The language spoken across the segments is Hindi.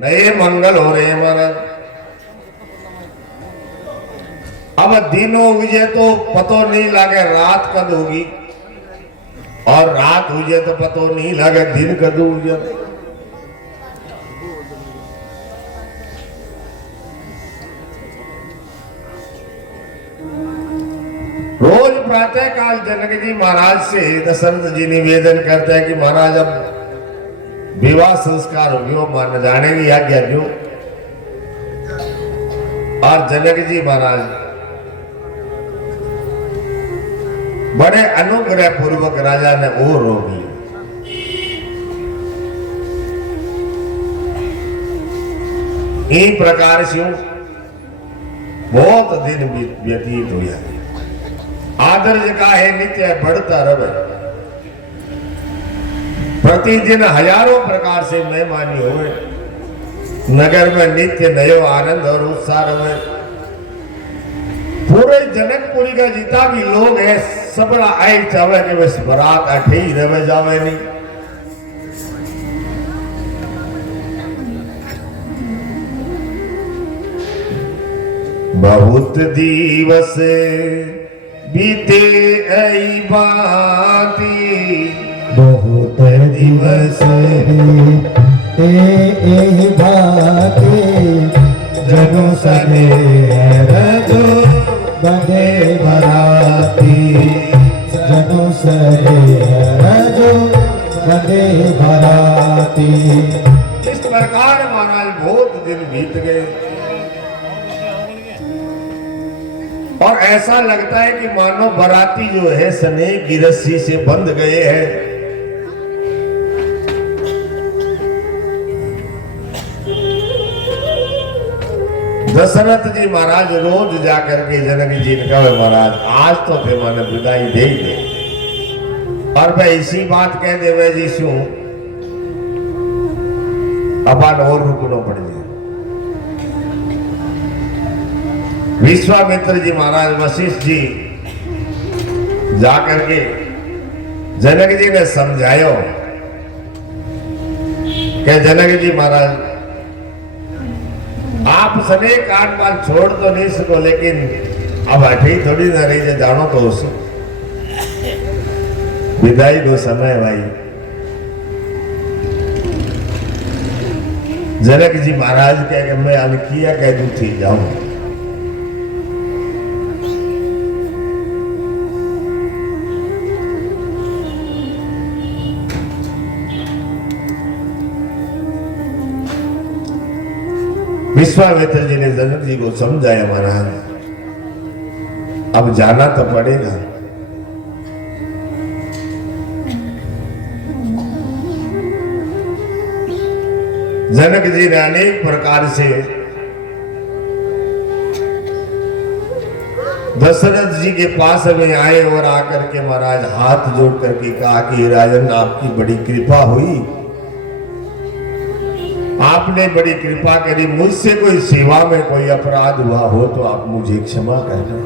नए मंगल हो रहे हैं महाराज। अब दिन हो गए तो पतो नहीं लगे रात कद होगी, और रात हो जाए तो पतो नहीं लगे दिन कद हो जाए। रोज प्रातः काल जनक जी महाराज से दशरथ जी निवेदन करते हैं कि महाराज अब विवाह संस्कार हो गयो, मान जाने की आज्ञा दो। और जनक जी महाराज बड़े अनुग्रह पूर्वक राजा ने और रो दी। इस प्रकार से बहुत दिन व्यतीत हुआ। आदर्श का है नित्य बढ़ता रहे। प्रतिदिन हजारों प्रकार से मेहमानी हुए। नगर में नित्य नयो आनंद और उत्साह रहे। पूरे जनकपुरी का जितना भी लोग है सब आई चाहे कि बस बारात अठे ही रह जावे नहीं। बहुत दिवस बीते आई बाती, बहुत दिवस ए भाते जनो सने रजो बने बराती, जनो सने रजो बने बराती। इस प्रकार महाराज बहुत दिन बीत गए और ऐसा लगता है कि मानो बराती जो है स्नेह की रस्सी से बंध गए हैं। दशरथ जी महाराज रोज जाकर के जनक जी ने कहा महाराज आज तो थे माने विदाई दे दे, और मैं इसी बात कह देवे जी शू अपन और रुकनो पड़ जाए। विश्वामित्र जी महाराज वशिष्ठ जी जाकर के जनक जी ने समझायो कि जनक जी महाराज आप सने काट बाल छोड़ तो नहीं सको, लेकिन अब अठी थोड़ी ना रही है, जानो तो उस विदाई को समय भाई। जनक जी महाराज कह के मैं अलकिया कह दू थी जाऊं। विश्वामित्र जी ने जनक जी को समझाया महाराज अब जाना तो पड़ेगा। जनक जी ने अनेक प्रकार से दशरथ जी के पास में आए और आकर के महाराज हाथ जोड़ करके कहा कि राजन आपकी बड़ी कृपा हुई, आपने बड़ी कृपा करी, मुझसे कोई सेवा में कोई अपराध हुआ हो तो आप मुझे क्षमा करना।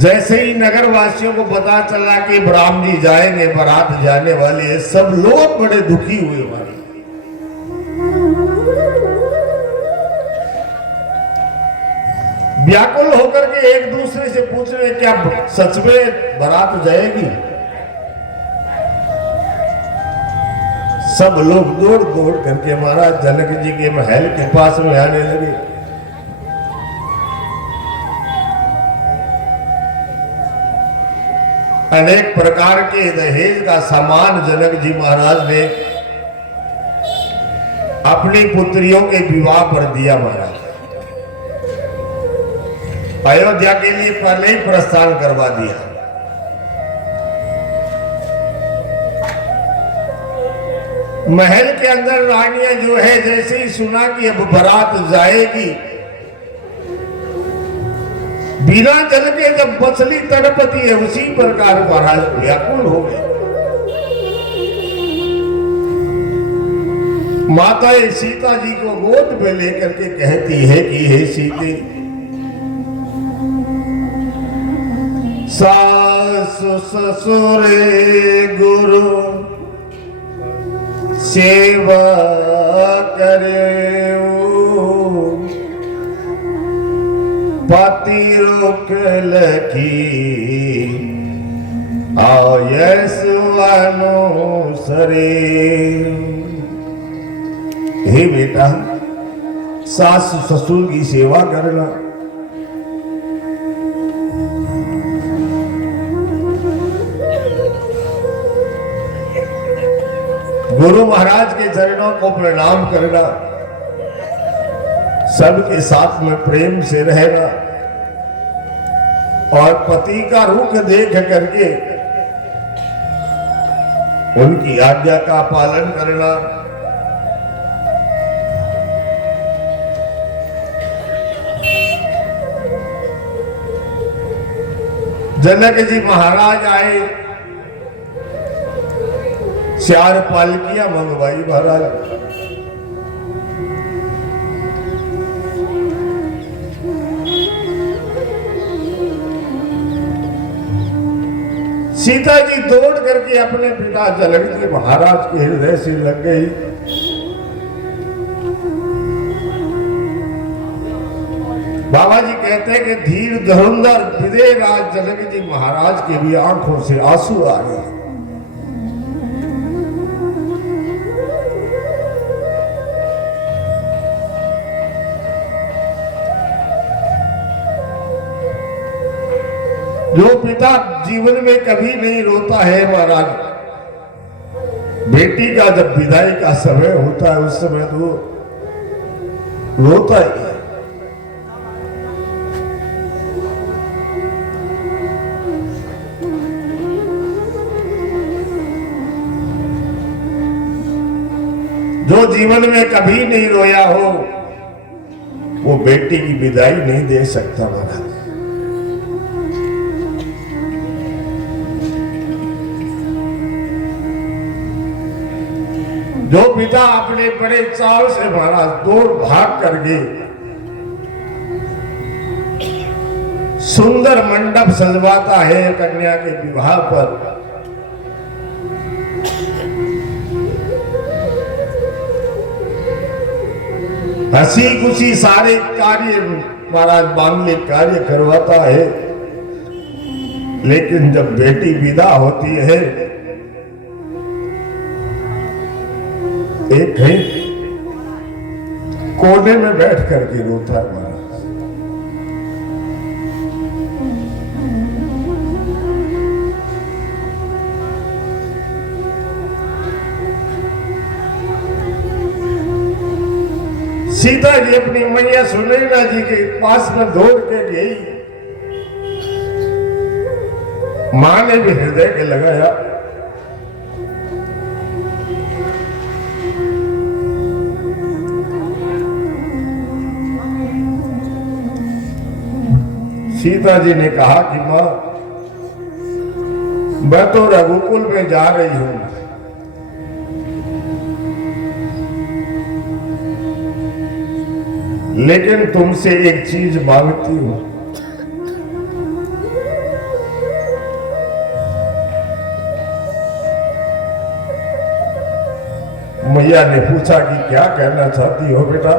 जैसे ही नगर वासियों को पता चला कि ब्राह्म जी जाएंगे, बारात जाने वाले हैं, सब लोग बड़े दुखी हुए हमारे। व्याकुल होकर के एक दूसरे से पूछ रहे क्या सच में बारात जाएगी। सब लोग दौड़ दौड़ करके महाराज जनक जी के महल के पास में आने लगे। अनेक प्रकार के दहेज का सामान जनक जी महाराज ने अपनी पुत्रियों के विवाह पर दिया। महाराज अयोध्या के लिए पहले ही प्रस्थान करवा दिया। महल के अंदर रानियां जो है जैसे ही सुना कि अब बारात जाएगी, बिना जल के जब मछली तड़पती है उसी प्रकार महाराज व्याकुल हो गए। माता सीता जी को गोद में लेकर के कहती है कि हे सीते, सास ससुर गुरु सेवा करे पति रोक लखी आयसवानुसरे। हे बेटा, सास ससुर की सेवा करना, गुरु महाराज के चरणों को प्रणाम करना, सबके साथ में प्रेम से रहना और पति का रुख देख करके उनकी आज्ञा का पालन करना। जनक जी महाराज आए, 4 पालकियां मंगवाई महाराज। सीता जी दौड़ करके अपने पिता जनक जी महाराज के हृदय से लग गई। बाबा जी कहते हैं कि धीर धुरंधर विदे राज जनक जी महाराज के भी आंखों से आंसू आ गए। जो पिता जीवन में कभी नहीं रोता है महाराज, बेटी का जब विदाई का समय होता है उस समय तो रोता ही है। जो जीवन में कभी नहीं रोया हो वो बेटी की विदाई नहीं दे सकता महाराज। जो पिता अपने बड़े चाव से महाराज दौड़ भाग करके सुंदर मंडप सजवाता है कन्या के विवाह पर, हंसी खुशी सारे कार्य महाराज मांगलिक कार्य करवाता है, लेकिन जब बेटी विदा होती है एक कहीं कोने में बैठ करके रोता है महाराज। सीता जी अपनी मैया सुनैना जी के पास में दौड़ के गई, मां ने भी हृदय के लगाया। सीता जी ने कहा कि मां, मैं तो रघुकुल में जा रही हूं, लेकिन तुमसे एक चीज मांगती हूं। मैया ने पूछा कि क्या कहना चाहती हो बेटा?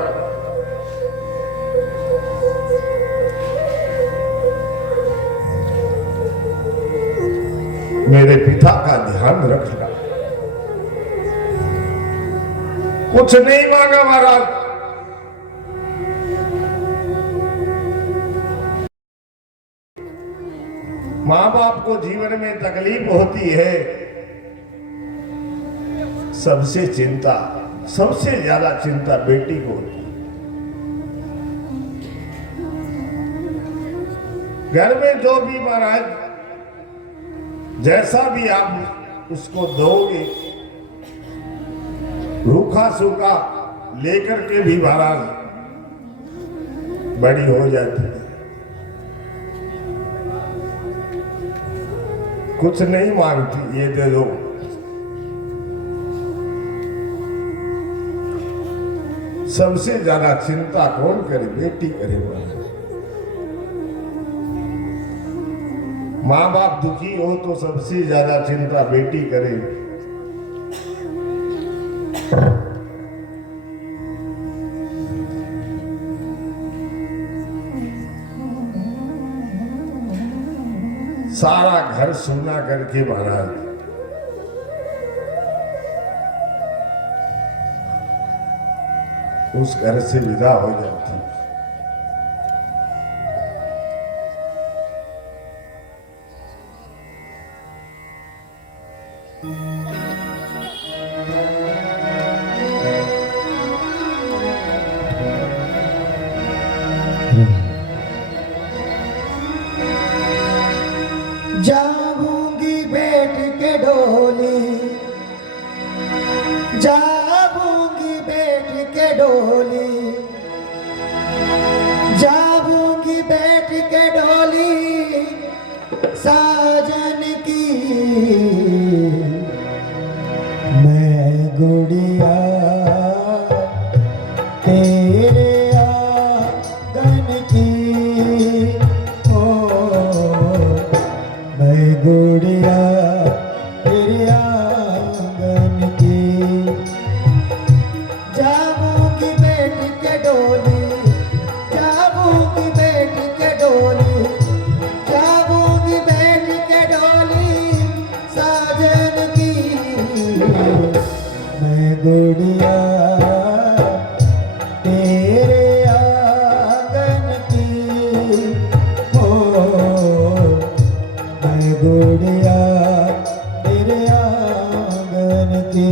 मेरे पिता का ध्यान रखना। कुछ नहीं मांगा महाराज, मां बाप को जीवन में तकलीफ होती है, सबसे ज्यादा चिंता बेटी को होती है। घर में जो भी महाराज जैसा भी आप उसको दोगे, रूखा सूखा लेकर के भी महाराज बड़ी हो जाती है। कुछ नहीं मांगती, ये दे दो। सबसे ज्यादा चिंता कौन करे? बेटी करे। माँ बाप दुखी हो तो सबसे ज्यादा चिंता बेटी करे। सारा घर सोना करके महाराज उस घर से विदा हो जाती। जाऊंगी बैठ के डोली, जाऊंगी बैठ के डोली, जाऊंगी बैठ के डोली साजन की। मैं गुड़िया तेरे आंगन की, मैं गुड़िया तेरे आंगन की। जाऊंगी बैठ के डोली, जाऊंगी बैठ के डोली, जाऊंगी बैठ के डोली साजन की। मैं गुड़िया तेरे आंगन की, मैं गुड़िया तेरे आंगन की।